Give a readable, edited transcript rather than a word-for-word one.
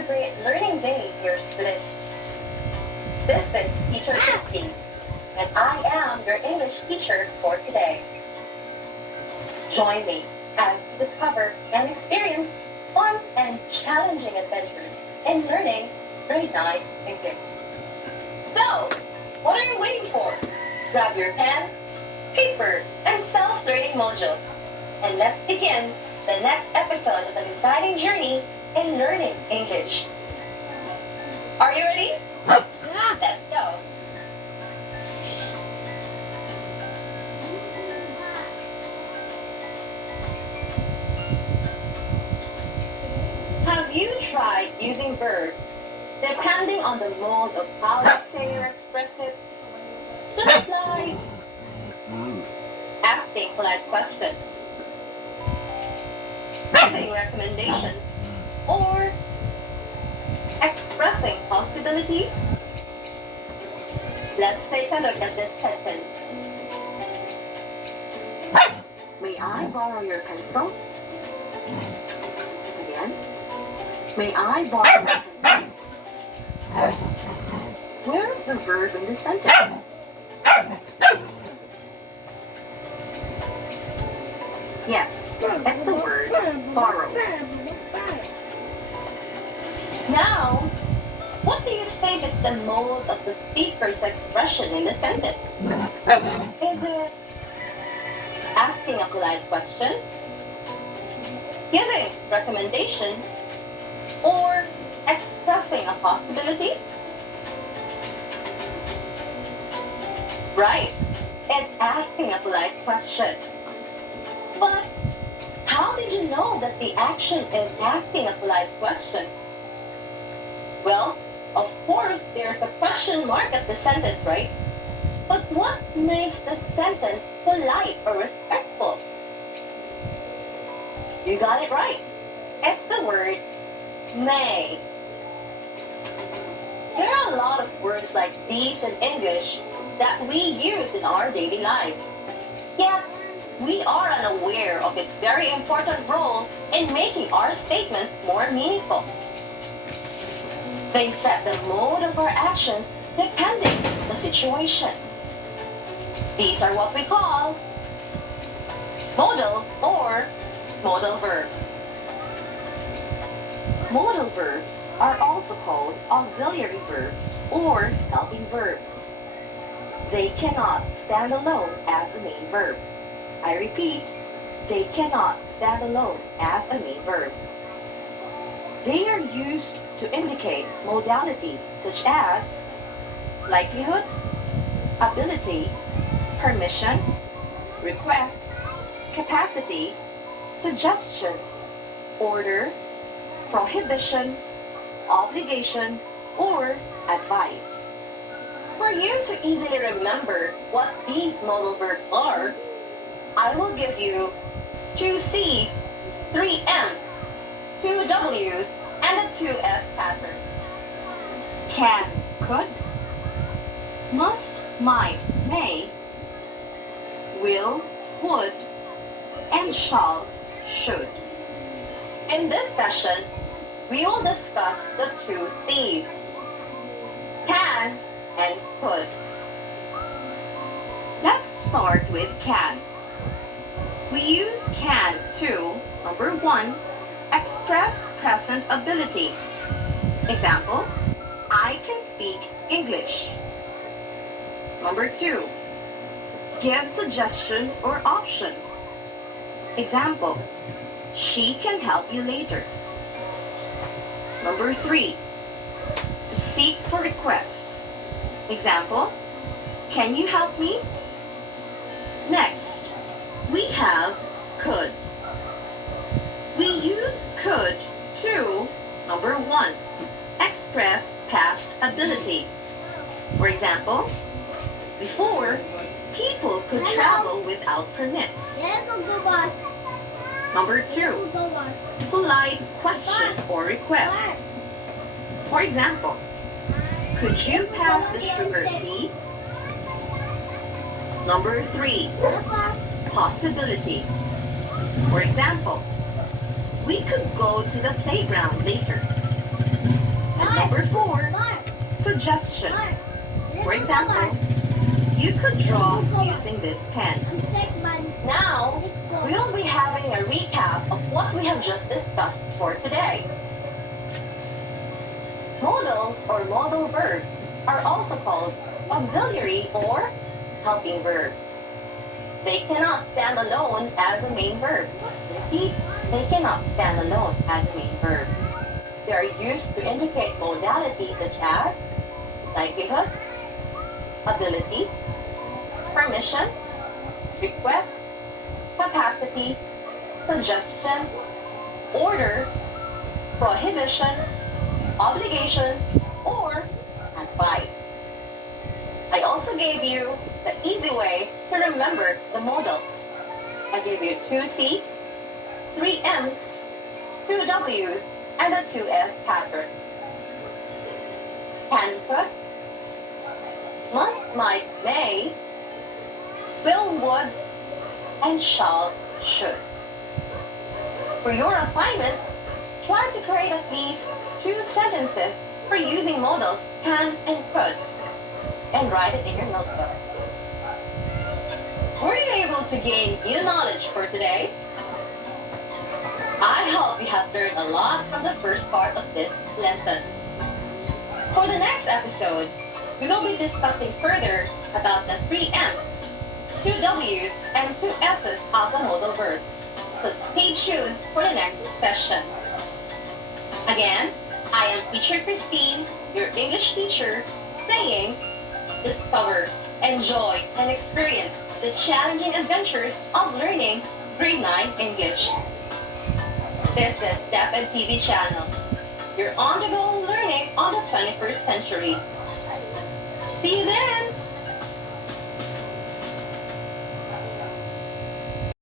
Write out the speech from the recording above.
celebrate Learning Day, dear students. This is Teacher Christine, and I am your English teacher for today. Join me as we discover and experience fun and challenging adventures in learning grade 9 English. So, what are you waiting for? Grab your pen, paper, and self-learning module, and let's begin the next episode of an exciting journey in learning English. Are you ready? Let's go. Have you tried using verbs depending on the mode of how you say or express it? Just like asking polite questions, giving recommendations, or expressing possibilities? Let's take a look at this sentence. May I borrow your pencil? Again. May I borrow your pencil? Where is the verb in this sentence? Yes, it's the word borrow. Now, what do you think is the mode of the speaker's expression in the sentence? Is it asking a polite question, giving recommendation, or expressing a possibility? Right, it's asking a polite question. But how did you know that the action is asking a polite question? Well, of course, there's a question mark at the sentence, right? But what makes the sentence polite or respectful? You got it right. It's the word may. There are a lot of words like these in English that we use in our daily life. Yet, we are unaware of its very important role in making our statements more meaningful. They set the mode of our actions depending on the situation. These are what we call modals or modal verbs. Modal verbs are also called auxiliary verbs or helping verbs. They cannot stand alone as a main verb. I repeat, they cannot stand alone as a main verb. They are used to indicate modality such as likelihood, ability, permission, request, capacity, suggestion, order, prohibition, obligation, or advice. For you to easily remember what these modal verbs are, I will give you 2 C's, 3 M's, 2 W's, and a 2S pattern. Can, could, must, might, may, will, would, and shall, should. In this session, we will discuss the 2 C's, can and could. Let's start with can. We use can to, number 1, express present ability. Example, I can speak English. Number 2, give suggestion or option. Example, she can help you later. Number 3, to seek for request. Example, can you help me? Next, we have could. We use could to, number 1, express past ability. For example, before, people could travel without permits. Number 2, polite question or request. For example, could you pass the sugar, please? Number 3, possibility. For example, we could go to the playground later. Number 4, suggestion. For example, you could draw using this pen. Now, we'll be having a recap of what we have just discussed for today. Modals or modal verbs are also called auxiliary or helping verbs. They cannot stand alone as a main verb. Repeat, they cannot stand alone as a main verb. They are used to indicate modalities such as likelihood, ability, permission, request, capacity, suggestion, order, prohibition, obligation, or advice. I also gave you the easy way to remember the modals. I gave you 2 C's, 3 M's, 2 W's, and a 2 S pattern. Can, could, must, might, may, will, would, and shall, should. For your assignment, try to create at least 2 sentences for using modals can and could, and write it in your notebook. Were you able to gain new knowledge for today? I hope you have learned a lot from the first part of this lesson. For the next episode, we will be discussing further about the 3 M's, 2 W's, and 2 S's of the modal verbs. So stay tuned for the next session. Again, I am Teacher Christine, your English teacher, saying, discover, enjoy, and experience the challenging adventures of learning Grade 9 English. This is StepEd TV channel, your on-the-go learning on the 21st century. See you then!